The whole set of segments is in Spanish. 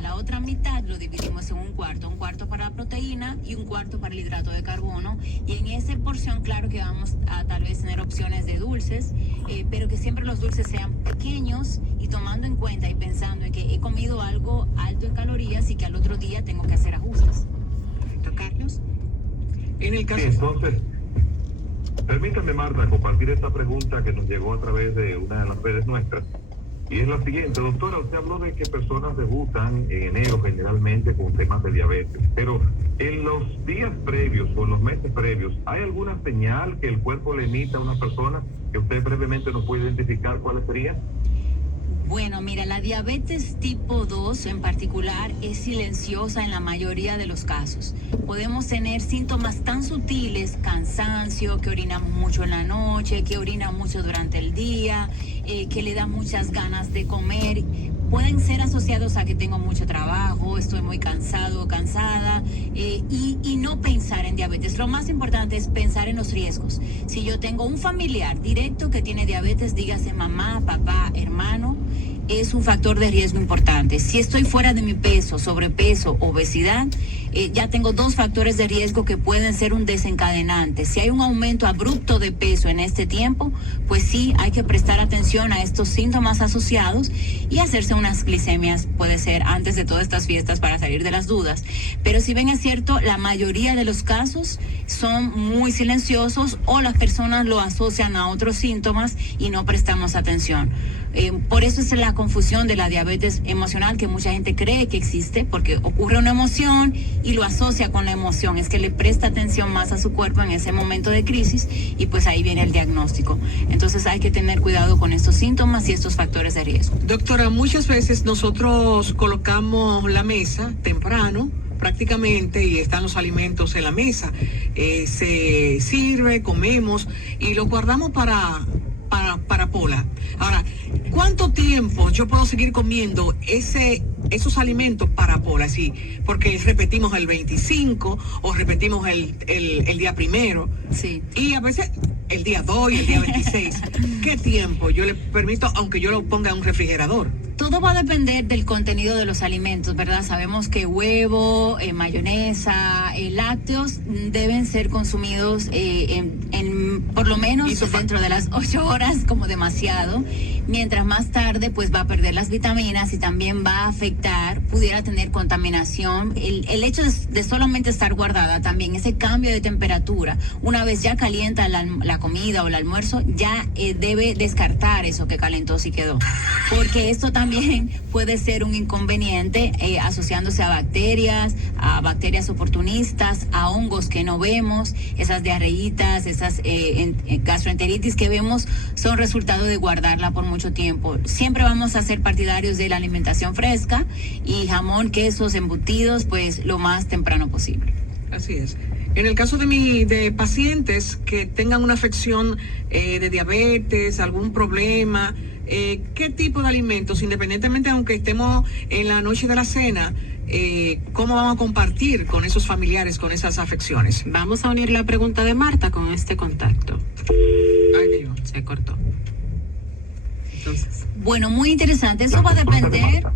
la otra mitad lo dividimos en un cuarto para la proteína y un cuarto para el hidrato de carbono. Y en esa porción, claro que vamos a tal vez tener opciones de dulces, pero que siempre los dulces sean pequeños y tomando en cuenta y pensando en que he comido algo alto en calorías y que al otro día tengo que hacer ajustes. Carlos. En el caso... Sí, entonces, permítame, Marta, compartir esta pregunta que nos llegó a través de una de las redes nuestras. Y es la siguiente, doctora, usted habló de que personas debutan en enero generalmente con temas de diabetes, pero en los días previos o en los meses previos, ¿hay alguna señal que el cuerpo le emita a una persona que usted brevemente nos puede identificar cuáles serían? Bueno, mira, la diabetes tipo 2 en particular es silenciosa en la mayoría de los casos. Podemos tener síntomas tan sutiles, cansancio, que orinamos mucho en la noche, que orina mucho durante el día, que le da muchas ganas de comer. Pueden ser asociados a que tengo mucho trabajo, estoy muy cansado o cansada, y no pensar en diabetes. Lo más importante es pensar en los riesgos. Si yo tengo un familiar directo que tiene diabetes, dígase mamá, papá, hermano, es un factor de riesgo importante. Si estoy fuera de mi peso, sobrepeso, obesidad, ya tengo dos factores de riesgo que pueden ser un desencadenante. Si hay un aumento abrupto de peso en este tiempo, pues sí, hay que prestar atención a estos síntomas asociados y hacerse unas glicemias, puede ser antes de todas estas fiestas para salir de las dudas. Pero si bien es cierto, la mayoría de los casos son muy silenciosos o las personas lo asocian a otros síntomas y no prestamos atención. Por eso es la confusión de la diabetes emocional, que mucha gente cree que existe, porque ocurre una emoción y lo asocia con la emoción. Es que le presta atención más a su cuerpo en ese momento de crisis y pues ahí viene el diagnóstico. Entonces hay que tener cuidado con estos síntomas y estos factores de riesgo. Doctora, muchas veces nosotros colocamos la mesa temprano, prácticamente, y están los alimentos en la mesa. Se sirve, comemos y los guardamos para Pola. Ahora, ¿cuánto tiempo yo puedo seguir comiendo esos alimentos para Pola? Sí, porque repetimos el 25 o repetimos el día primero. Sí. Y a veces el día 2 y el día 26. ¿Qué tiempo yo le permito, aunque yo lo ponga en un refrigerador? Todo va a depender del contenido de los alimentos, ¿verdad? Sabemos que huevo, mayonesa, lácteos deben ser consumidos por lo menos dentro de las 8 horas como demasiado. Mientras más tarde, pues va a perder las vitaminas y también va a afectar, pudiera tener contaminación. El hecho de solamente estar guardada, también ese cambio de temperatura, una vez ya calienta la comida o el almuerzo, ya debe descartar eso que calentó si quedó. Porque esto también puede ser un inconveniente asociándose a bacterias oportunistas, a hongos que no vemos, esas diarreitas, esas gastroenteritis que vemos son resultado de guardarla por mucho tiempo. Siempre vamos a ser partidarios de la alimentación fresca y jamón, quesos, embutidos, pues lo más temprano posible. Así es. En el caso de pacientes que tengan una afección de diabetes, algún problema, ¿qué tipo de alimentos, independientemente aunque estemos en la noche de la cena, cómo vamos a compartir con esos familiares con esas afecciones? Vamos a unir la pregunta de Marta con este contacto. Ay, Dios. Se cortó. Entonces, bueno, muy interesante. Eso va a depender.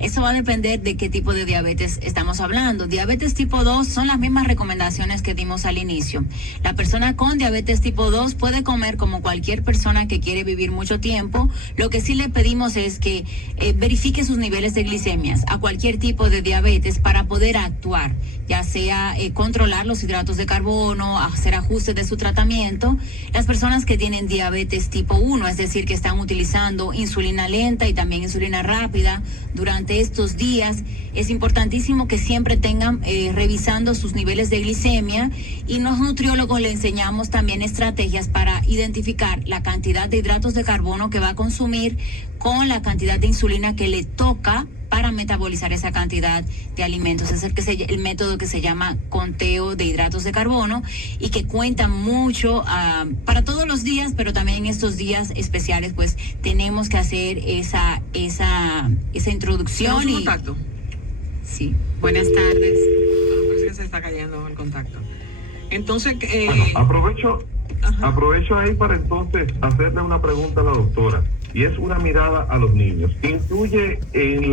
Eso va a depender de qué tipo de diabetes estamos hablando. Diabetes tipo 2 son las mismas recomendaciones que dimos al inicio. La persona con diabetes tipo 2 puede comer como cualquier persona que quiere vivir mucho tiempo. Lo que sí le pedimos es que verifique sus niveles de glicemias a cualquier tipo de diabetes para poder actuar, ya sea controlar los hidratos de carbono, hacer ajustes de su tratamiento. Las personas que tienen diabetes tipo 1, es decir, que están utilizando insulina lenta y también insulina rápida durante estos días, es importantísimo que siempre tengan revisando sus niveles de glicemia, y los nutriólogos le enseñamos también estrategias para identificar la cantidad de hidratos de carbono que va a consumir con la cantidad de insulina que le toca para metabolizar esa cantidad de alimentos. Es el método que se llama conteo de hidratos de carbono y que cuenta mucho para todos los días, pero también en estos días especiales, pues tenemos que hacer esa introducción. ¿Tenemos un contacto? Sí. Buenas tardes. Parece que se está cayendo el contacto. Entonces, bueno, aprovecho ahí para entonces hacerle una pregunta a la doctora. y es una mirada a los niños. Incluye en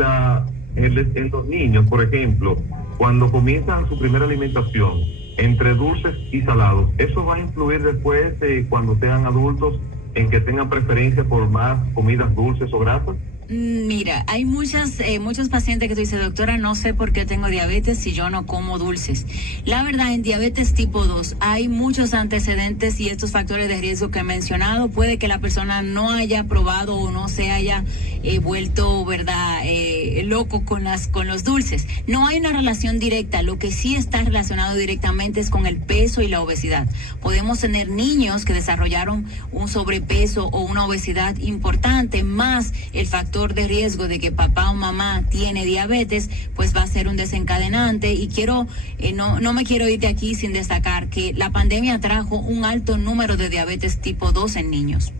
los niños, por ejemplo, cuando comienzan su primera alimentación, entre dulces y salados, ¿eso va a influir después cuando sean adultos en que tengan preferencia por más comidas dulces o grasas? Mira, hay muchos pacientes que tú dices, doctora, no sé por qué tengo diabetes si yo no como dulces. La verdad, en diabetes tipo 2 hay muchos antecedentes y estos factores de riesgo que he mencionado. Puede que la persona no haya probado o no se haya vuelto, ¿verdad?, loco con los dulces. No hay una relación directa. Lo que sí está relacionado directamente es con el peso y la obesidad. Podemos tener niños que desarrollaron un sobrepeso o una obesidad importante, más el factor de riesgo de que papá o mamá tiene diabetes, pues va a ser un desencadenante. Y no me quiero ir de aquí sin destacar que la pandemia trajo un alto número de diabetes tipo 2 en niños.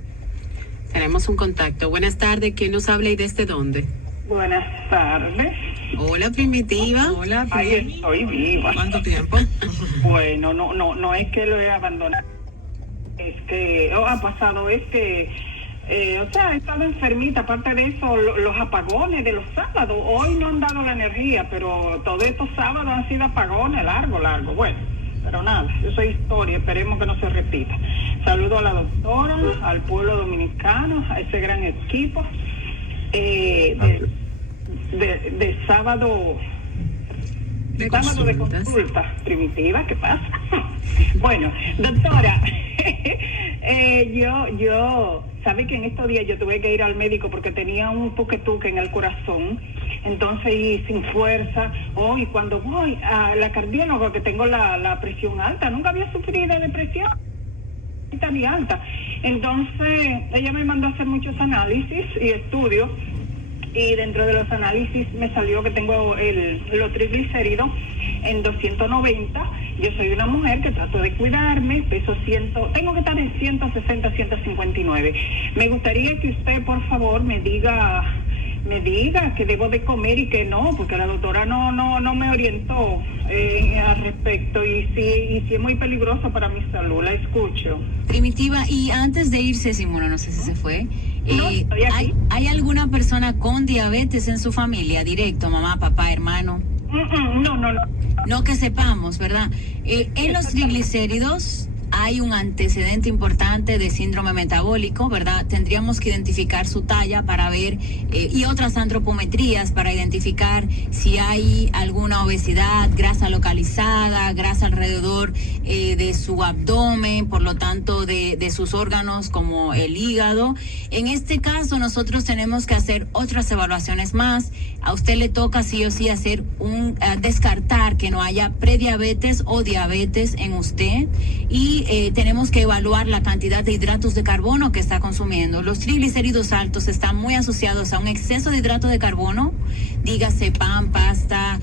Tenemos un contacto. Buenas tardes, ¿quién nos habla y desde dónde? Buenas tardes. Hola, Primitiva. Hola, Ahí estoy viva. ¿Cuánto tiempo? Bueno, no es que lo he abandonado. Es que ha pasado, he estado enfermita. Aparte de eso, los apagones de los sábados. Hoy no han dado la energía, pero todos estos sábados han sido apagones largo. Bueno, pero nada, eso es historia. Esperemos que no se repita. Saludo a la doctora, al pueblo dominicano, a ese gran equipo. De sábado de consulta Primitiva, ¿qué pasa? Bueno, doctora, yo sabe que en estos días yo tuve que ir al médico porque tenía un poquetuque en el corazón, entonces y sin fuerza. Y cuando voy a la cardióloga, que tengo la presión alta, nunca había sufrido de presión tan alta, entonces ella me mandó a hacer muchos análisis y estudios, y dentro de los análisis me salió que tengo los triglicéridos en 290. Yo soy una mujer que trato de cuidarme, tengo que estar en 160, 159. Me gustaría que usted, por favor, me diga que debo de comer y que no, porque la doctora no me orientó al respecto, y si es muy peligroso para mi salud. La escucho. Primitiva, y antes de irse, Simona, no sé si se fue, No, estoy aquí. ¿hay alguna persona con diabetes en su familia, directo, mamá, papá, hermano? No. No que sepamos, ¿verdad? En los triglicéridos hay un antecedente importante de síndrome metabólico, ¿verdad? Tendríamos que identificar su talla para ver, y otras antropometrías para identificar si hay alguna obesidad, grasa localizada, grasa alrededor de su abdomen, por lo tanto de sus órganos como el hígado. En este caso nosotros tenemos que hacer otras evaluaciones más. A usted le toca sí o sí hacer descartar que no haya prediabetes o diabetes en usted, y tenemos que evaluar la cantidad de hidratos de carbono que está consumiendo. Los triglicéridos altos están muy asociados a un exceso de hidrato de carbono, dígase pan, pasta,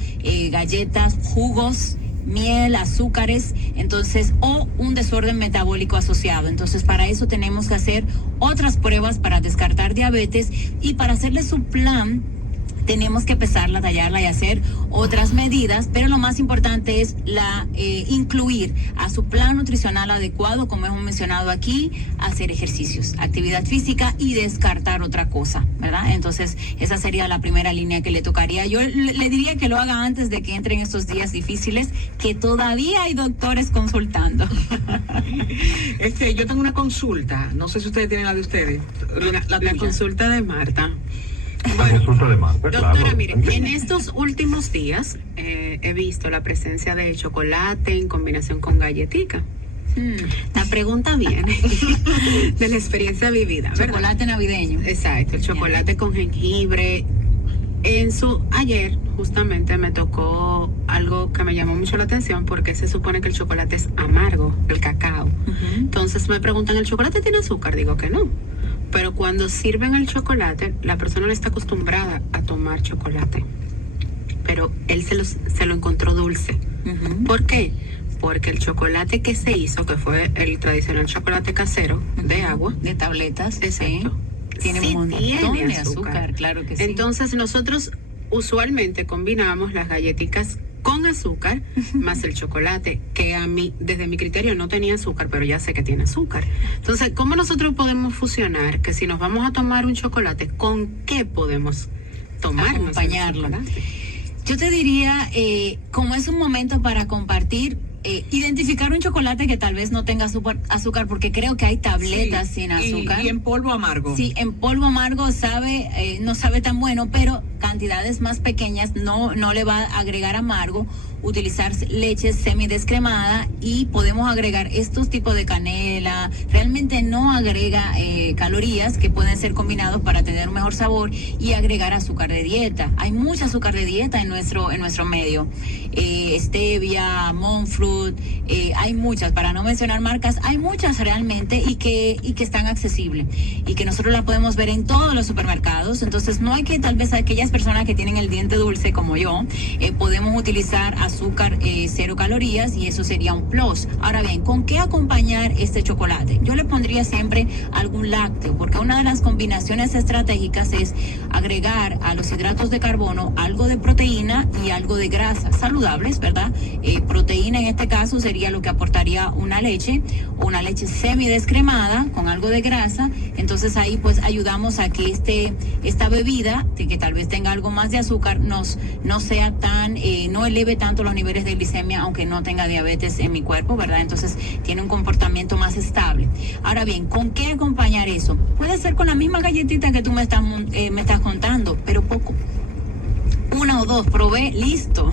galletas, jugos, miel, azúcares, entonces, o un desorden metabólico asociado. Entonces, para eso tenemos que hacer otras pruebas para descartar diabetes, y para hacerle su plan tenemos que pesarla, tallarla y hacer otras medidas, pero lo más importante es incluir a su plan nutricional adecuado, como hemos mencionado aquí, hacer ejercicios, actividad física y descartar otra cosa, ¿verdad? Entonces, esa sería la primera línea que le tocaría. Yo le diría que lo haga antes de que entren estos días difíciles, que todavía hay doctores consultando. Yo tengo una consulta, no sé si ustedes tienen la de ustedes. La consulta de Marta. La consulta de Marta, Doctora, claro. mire, en estos últimos días he visto la presencia de chocolate en combinación con galletica. La pregunta viene de la experiencia vivida, ¿verdad? Chocolate navideño. Exacto, el chocolate con jengibre. Ayer justamente me tocó algo que me llamó mucho la atención, porque se supone que el chocolate es amargo, el cacao. Entonces me preguntan, ¿el chocolate tiene azúcar? Digo que no. Pero cuando sirven el chocolate, la persona no está acostumbrada a tomar chocolate. Pero él se lo encontró dulce. ¿Por qué? Porque el chocolate que se hizo, que fue el tradicional chocolate casero de agua, de tabletas, exacto, tiene sí, un montón tiene de azúcar, claro que sí. Entonces nosotros usualmente combinamos las galletitas con azúcar, más el chocolate, que a mí, desde mi criterio, no tenía azúcar, pero ya sé que tiene azúcar. Entonces, ¿cómo nosotros podemos fusionar que si nos vamos a tomar un chocolate, con qué podemos tomarnos acompañarlo? el chocolate? Yo te diría, como es un momento para compartir, identificar un chocolate que tal vez no tenga azúcar, porque creo que hay tabletas sin azúcar. Y en polvo amargo. Sí, en polvo amargo sabe, no sabe tan bueno, pero cantidades más pequeñas no le va a agregar amargo. Utilizar leche semidescremada y podemos agregar estos tipos de canela. Realmente no agrega calorías que pueden ser combinados para tener un mejor sabor, y agregar azúcar de dieta. Hay mucha azúcar de dieta en nuestro medio. Stevia, monk fruit, hay muchas, para no mencionar marcas, hay muchas realmente y que están accesibles y que nosotros las podemos ver en todos los supermercados. Entonces no hay que, tal vez aquellas personas que tienen el diente dulce como yo, podemos utilizar azúcar 0 calorías, y eso sería un plus. Ahora bien, ¿con qué acompañar este chocolate? Yo le pondría siempre algún lácteo, porque una de las combinaciones estratégicas es agregar a los hidratos de carbono algo de proteína y algo de grasa, saludables, ¿verdad? Proteína en este caso sería lo que aportaría una leche semidescremada con algo de grasa. Entonces ahí pues ayudamos a que esta bebida, que tal vez tenga algo más de azúcar, no sea tan, no eleve tanto los niveles de glicemia, aunque no tenga diabetes en mi cuerpo, ¿verdad? Entonces tiene un comportamiento más estable. Ahora bien, ¿con qué acompañar eso? Puede ser con la misma galletita que tú me estás contando, pero poco. 1 o 2, probé, listo.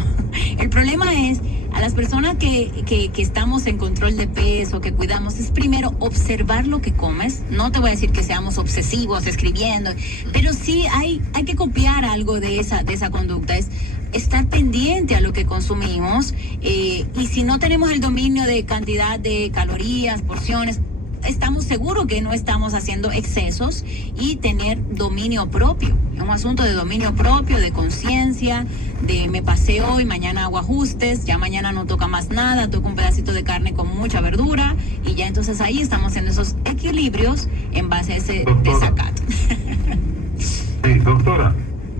El problema es, a las personas que estamos en control de peso, que cuidamos, es primero observar lo que comes. No te voy a decir que seamos obsesivos escribiendo, pero sí hay que copiar algo de esa conducta. Es estar pendiente a lo que consumimos, y si no tenemos el dominio de cantidad de calorías, porciones, estamos seguros que no estamos haciendo excesos, y tener dominio propio. Es un asunto de dominio propio, de conciencia, de me pasé hoy, mañana hago ajustes, ya mañana no toca más nada, toco un pedacito de carne con mucha verdura, y ya entonces ahí estamos haciendo esos equilibrios en base a ese desacato. Sí, doctora,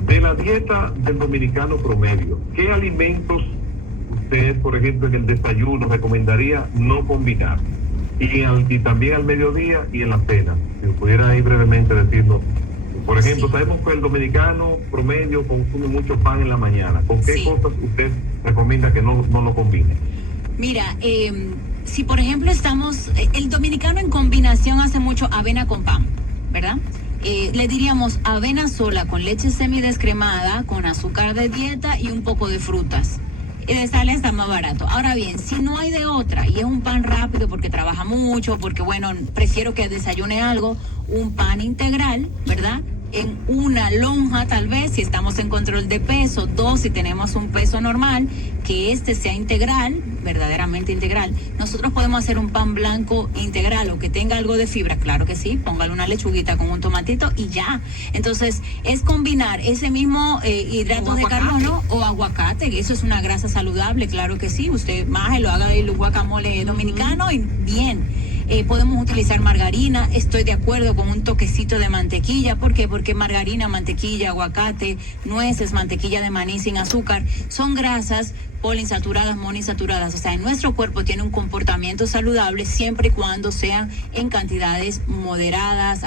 de la dieta del dominicano promedio, ¿qué alimentos usted, por ejemplo, en el desayuno recomendaría no combinar? Y también al mediodía y en la cena. Si pudiera ahí brevemente decirnos, por ejemplo, Sí. sabemos que el dominicano promedio consume mucho pan en la mañana. ¿Con qué Sí. cosas usted recomienda que no lo combine? Mira, si por ejemplo el dominicano en combinación hace mucho avena con pan, ¿verdad? Le diríamos avena sola con leche semidescremada, con azúcar de dieta y un poco de frutas. Y de sale está más barato. Ahora bien, si no hay de otra y es un pan rápido porque trabaja mucho, porque bueno, prefiero que desayune algo, un pan integral, ¿verdad? En una lonja tal vez, si estamos en control de peso, 2 si tenemos un peso normal, que sea integral, verdaderamente integral. Nosotros podemos hacer un pan blanco integral o que tenga algo de fibra, claro que sí, póngale una lechuguita con un tomatito y ya. Entonces, es combinar ese mismo hidratos de carbono o aguacate, eso es una grasa saludable, claro que sí, usted májelo, haga el guacamole dominicano y bien. Podemos utilizar margarina, estoy de acuerdo con un toquecito de mantequilla. ¿Por qué? Porque margarina, mantequilla, aguacate, nueces, mantequilla de maní sin azúcar, son grasas poliinsaturadas, monoinsaturadas. O sea, en nuestro cuerpo tiene un comportamiento saludable siempre y cuando sean en cantidades moderadas,